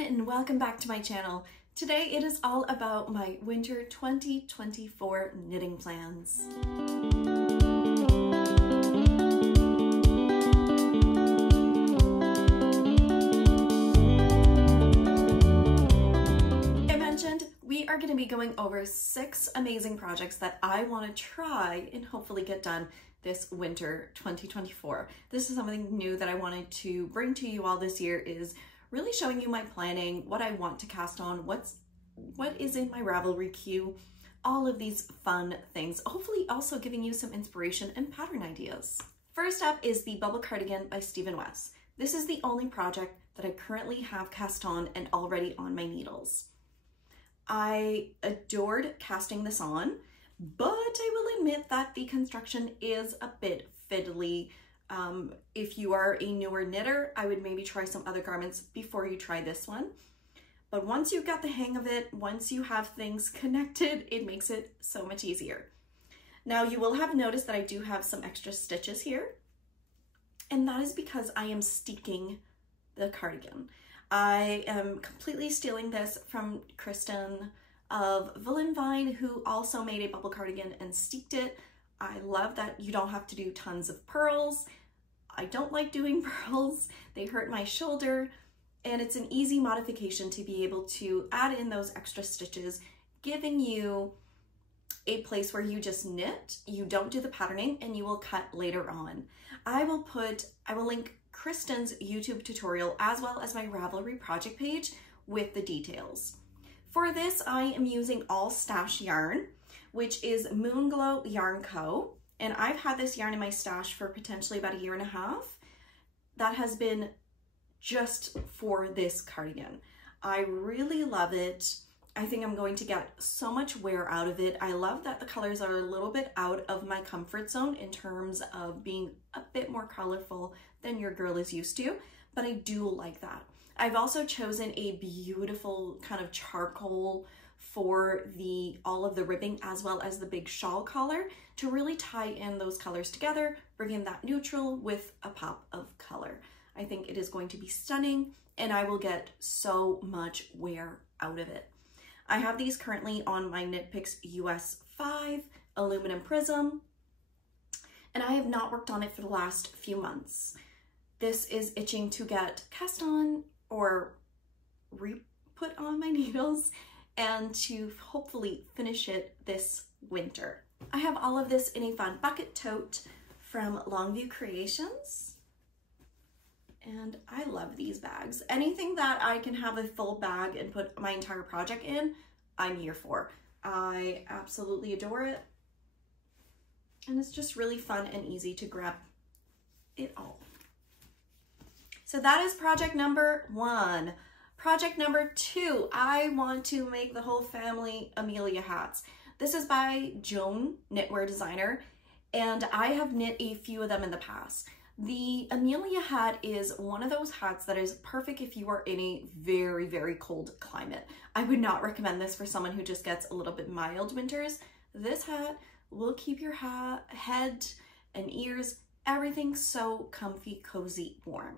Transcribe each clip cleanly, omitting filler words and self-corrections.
everyone, and welcome back to my channel. Today it is all about my winter 2024 knitting plans. I mentioned we are going to be going over 6 amazing projects that I want to try and hopefully get done this winter 2024. This is something new that I wanted to bring to you all this year, is really showing you my planning, what I want to cast on, what is in my Ravelry Queue, all of these fun things, hopefully also giving you some inspiration and pattern ideas. First up is the Bubble Cardigan by Stephen West. This is the only project that I currently have cast on and already on my needles. I adored casting this on, but I will admit that the construction is a bit fiddly. If you are a newer knitter, I would maybe try some other garments before you try this one. But once you've got the hang of it, once you have things connected, it makes it so much easier. Now you will have noticed that I do have some extra stitches here, and that is because I am steeking the cardigan. I am completely stealing this from Kristen of Vine, who also made a bubble cardigan and steeked it. I love that you don't have to do tons of purls. I don't like doing purls. They hurt my shoulder, and it's an easy modification to be able to add in those extra stitches, giving you a place where you just knit, you don't do the patterning, and you will cut later on. I will link Kristen's YouTube tutorial as well as my Ravelry project page with the details. For this, I am using all stash yarn, which is Moonglow Yarn Co. And I've had this yarn in my stash for potentially about 1.5 years. That has been just for this cardigan. I really love it. I think I'm going to get so much wear out of it. I love that the colors are a little bit out of my comfort zone in terms of being a bit more colorful than your girl is used to, but I do like that. I've also chosen a beautiful kind of charcoal for all of the ribbing, as well as the big shawl collar, to really tie in those colors together, bring in that neutral with a pop of color. I think it is going to be stunning, and I will get so much wear out of it. I have these currently on my Knit Picks US 5 aluminum prism, and I have not worked on it for the last few months. This is itching to get cast on or re-put on my needles, and to hopefully finish it this winter. I have all of this in a fun bucket tote from Longview Creations, and I love these bags. Anything that I can have a full bag and put my entire project in, I'm here for. I absolutely adore it, and it's just really fun and easy to grab it all. So that is project number 1. Project number 2, I want to make the whole family Amelia hats. This is by Joan, knitwear designer, and I have knit a few of them in the past. The Amelia hat is one of those hats that is perfect if you are in a very, very cold climate. I would not recommend this for someone who just gets a little bit mild winters. This hat will keep your head and ears, everything so comfy, cozy, warm.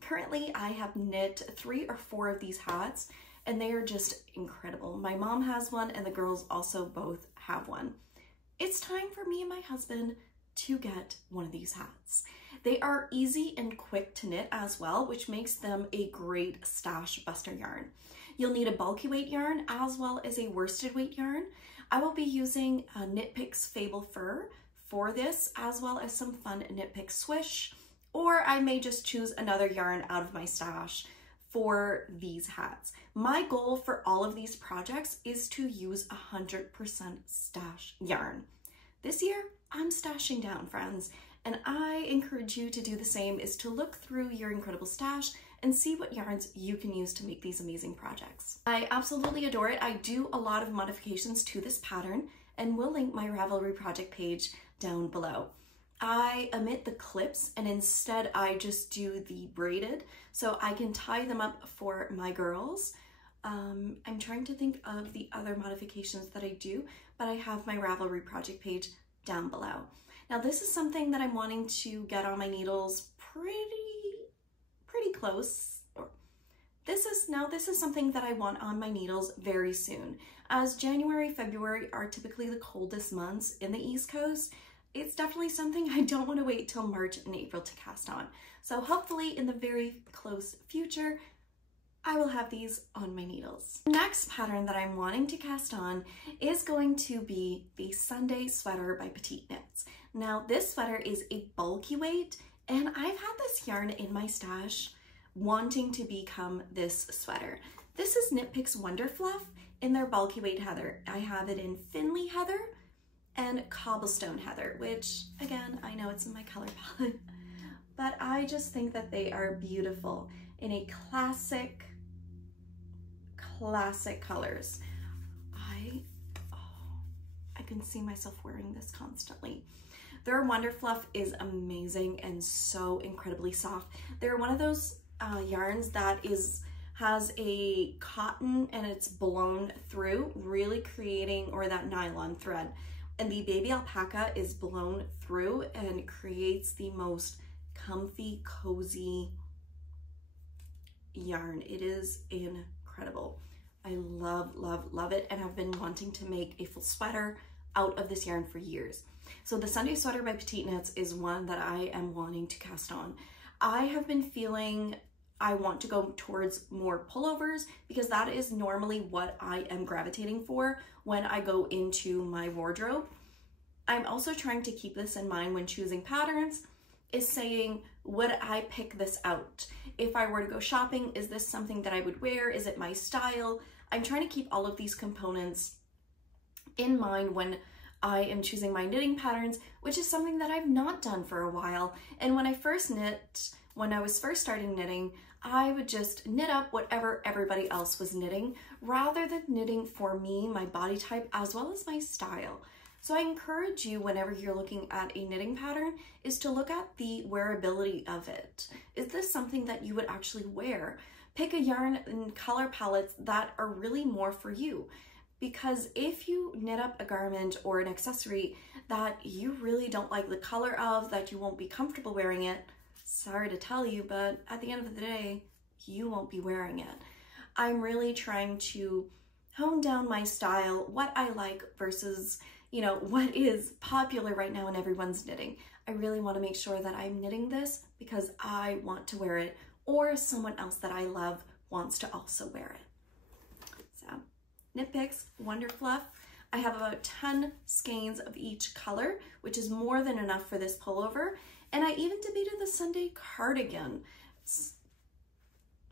Currently, I have knit 3 or 4 of these hats, and they are just incredible. My mom has one, and the girls also both have one. It's time for me and my husband to get one of these hats. They are easy and quick to knit as well, which makes them a great stash buster yarn. You'll need a bulky weight yarn as well as a worsted weight yarn. I will be using Knit Picks Fable Fur for this, as well as some fun Knit Picks Swish, or I may just choose another yarn out of my stash for these hats. My goal for all of these projects is to use 100% stash yarn. This year, I'm stashing down, friends, and I encourage you to do the same, is to look through your incredible stash and see what yarns you can use to make these amazing projects. I absolutely adore it. I do a lot of modifications to this pattern, and will link my Ravelry project page down below. I omit the clips, and instead I just do the braided so I can tie them up for my girls. I'm trying to think of the other modifications that I do, but I have my Ravelry project page down below. Now this is something that I'm wanting to get on my needles pretty close, or this is something that I want on my needles very soon. As January, February are typically the coldest months in the East Coast, it's definitely something I don't want to wait till March and April to cast on. So hopefully in the very close future, I will have these on my needles. The next pattern that I'm wanting to cast on is going to be the Sunday sweater by Petite Knits. Now this sweater is a bulky weight, and I've had this yarn in my stash wanting to become this sweater. This is Knit Picks Wonder Fluff in their bulky weight heather. I have it in Finnley heather and Cobblestone heather, which again, I know it's in my color palette, but I just think that they are beautiful in a classic colors. I can see myself wearing this constantly. Their Wonder Fluff is amazing and so incredibly soft. They're one of those yarns that has a cotton and it's blown through, really creating, or that nylon thread. And the baby alpaca is blown through and creates the most comfy, cozy yarn. It is incredible. I love it, and I've been wanting to make a full sweater out of this yarn for years. So the Sunday sweater by Petite Knits is one that I am wanting to cast on. I have been feeling I want to go towards more pullovers because that is normally what I am gravitating for when I go into my wardrobe. I'm also trying to keep this in mind when choosing patterns, is saying, would I pick this out? If I were to go shopping, is this something that I would wear? Is it my style? I'm trying to keep all of these components in mind when I am choosing my knitting patterns, which is something that I've not done for a while. And when I first knit, when I was first starting knitting, I would just knit up whatever everybody else was knitting rather than knitting for me, my body type, as well as my style. So I encourage you, whenever you're looking at a knitting pattern, is to look at the wearability of it. Is this something that you would actually wear? Pick a yarn and color palettes that are really more for you. Because if you knit up a garment or an accessory that you really don't like the color of, that you won't be comfortable wearing it, sorry to tell you, but at the end of the day, you won't be wearing it. I'm really trying to hone down my style, what I like versus, you know, what is popular right now and everyone's knitting. I really want to make sure that I'm knitting this because I want to wear it, or someone else that I love wants to also wear it. So, Knit Picks Wonder Fluff. I have about 10 skeins of each color, which is more than enough for this pullover. And I even debated the Sunday cardigan.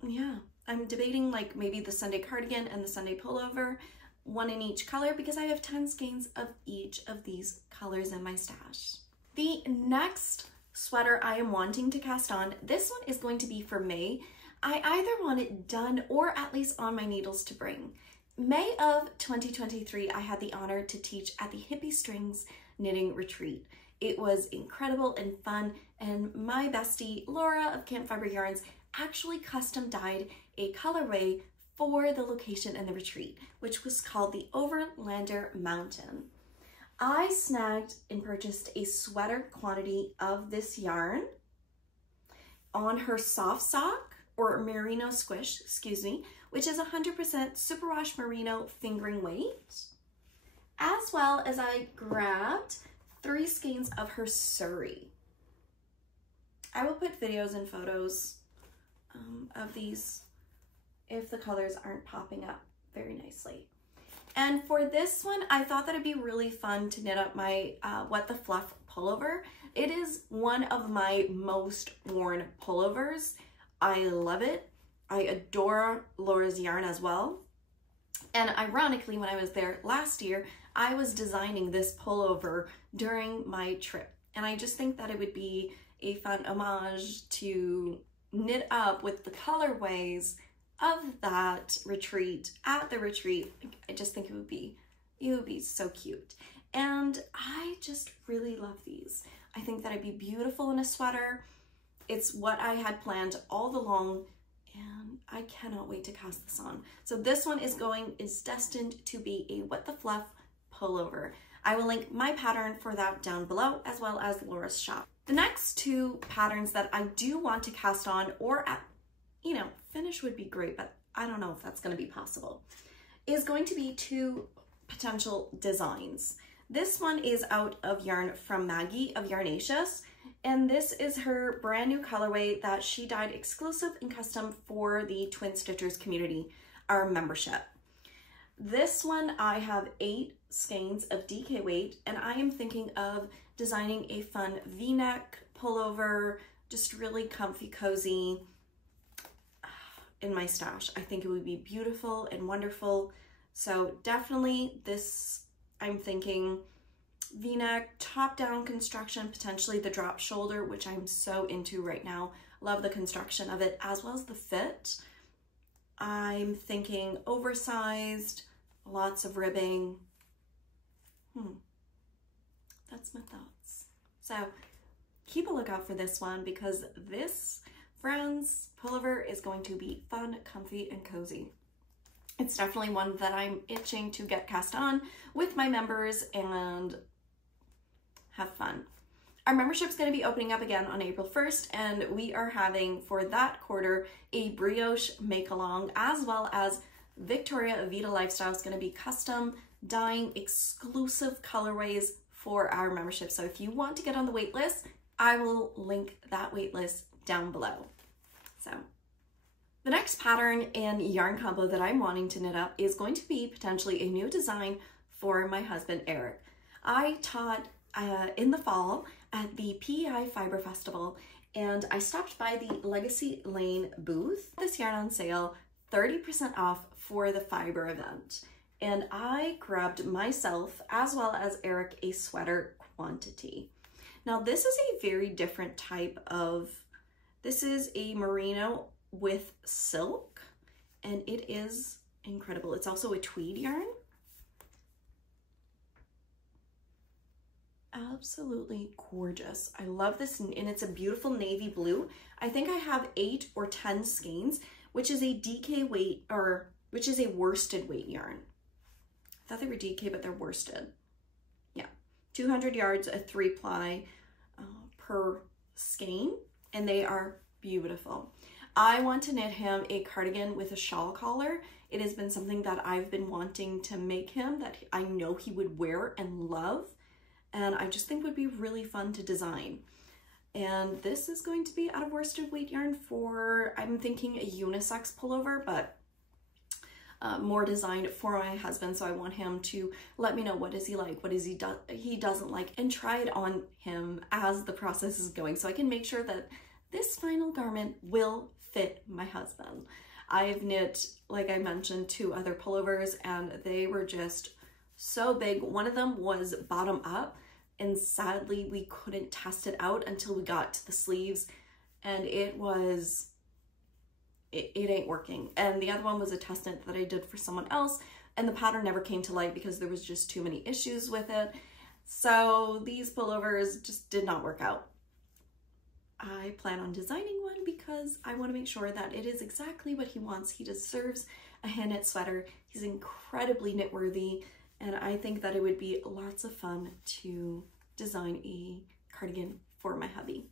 Yeah, I'm debating like maybe the Sunday cardigan and the Sunday pullover, one in each color, because I have 10 skeins of each of these colors in my stash. The next sweater I am wanting to cast on, this one is going to be for May. I either want it done or at least on my needles to bring. May of 2023, I had the honor to teach at the Hippie Strings Knitting Retreat. It was incredible and fun, and my bestie Laura of Camp Fiber Yarns actually custom dyed a colorway for the location and the retreat, which was called the Overlander Mountain. I snagged and purchased a sweater quantity of this yarn on her soft sock, or merino squish, excuse me, which is 100% superwash merino fingering weight, as well as I grabbed 3 skeins of her Surrey. I will put videos and photos of these if the colors aren't popping up very nicely. And for this one, I thought that it'd be really fun to knit up my What the Fluff pullover. It is one of my most worn pullovers. I love it. I adore Laura's yarn as well. And ironically, when I was there last year, I was designing this pullover during my trip. And I just think that it would be a fun homage to knit up with the colorways of that retreat, at the retreat. I just think it would be so cute. And I just really love these. I think that it'd be beautiful in a sweater. It's what I had planned all along, and I cannot wait to cast this on. So this one is destined to be a What the Fluff pullover. I will link my pattern for that down below, as well as Laura's shop. The next 2 patterns that I do want to cast on, or you know, finish would be great, but I don't know if that's going to be possible, is going to be 2 potential designs. This one is out of yarn from Maggie of Yarnaceous, and this is her brand new colorway that she dyed exclusive and custom for the Twin Stitchers community, our membership. This one, I have 8 skeins of DK weight, and I am thinking of designing a fun V-neck pullover, just really comfy, cozy in my stash. I think it would be beautiful and wonderful. So definitely this, I'm thinking V-neck, top-down construction, potentially the drop shoulder, which I'm so into right now. Love the construction of it, as well as the fit. I'm thinking oversized, lots of ribbing. That's my thoughts. So keep a lookout for this one, because this, friends, pullover is going to be fun, comfy, and cozy. It's definitely one that I'm itching to get cast on with my members and have fun. Our membership's going to be opening up again on April 1st, and we are having for that quarter a brioche make-along, as well as Victoria Vita Lifestyle is going to be custom dyeing exclusive colorways for our membership. So if you want to get on the wait list, I will link that wait list down below. So the next pattern and yarn combo that I'm wanting to knit up is going to be potentially a new design for my husband, Eric. I taught in the fall at the PEI Fiber Festival, and I stopped by the Legacy Lane booth. This yarn on sale, 30% off for the fiber event. And I grabbed myself, as well as Eric, a sweater quantity. Now this is a very different type of, this is a merino with silk, and it is incredible. It's also a tweed yarn. Absolutely gorgeous. I love this, and it's a beautiful navy blue. I think I have 8 or 10 skeins, which is a DK weight, or which is a worsted weight yarn. I thought they were DK, but they're worsted. Yeah, 200 yards, a 3-ply per skein, and they are beautiful. I want to knit him a cardigan with a shawl collar. It has been something that I've been wanting to make him, that I know he would wear and love, and I just think would be really fun to design. And this is going to be out of worsted weight yarn for, I'm thinking a unisex pullover, but more designed for my husband. So I want him to let me know what does he like, what does he doesn't like, and try it on him as the process is going, so I can make sure that this final garment will fit my husband. I've knit, like I mentioned, 2 other pullovers, and they were just so big. One of them was bottom up, and sadly we couldn't test it out until we got to the sleeves, and it ain't working. And the other one was a test knit that I did for someone else, and the pattern never came to light because there was just too many issues with it. So these pullovers just did not work out. I plan on designing one because I want to make sure that it is exactly what he wants. He deserves a hand knit sweater. He's incredibly knit worthy, and I think that it would be lots of fun to design a cardigan for my hubby.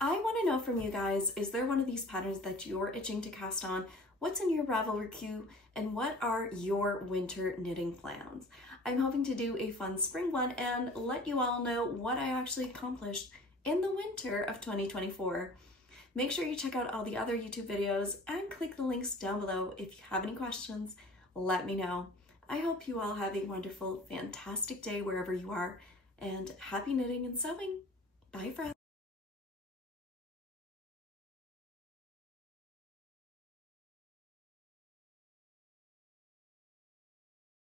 I want to know from you guys, is there one of these patterns that you're itching to cast on? What's in your Ravelry queue, and what are your winter knitting plans? I'm hoping to do a fun spring one and let you all know what I actually accomplished in the winter of 2024. Make sure you check out all the other YouTube videos and click the links down below. If you have any questions, let me know. I hope you all have a wonderful, fantastic day wherever you are, and happy knitting and sewing. Bye, friends.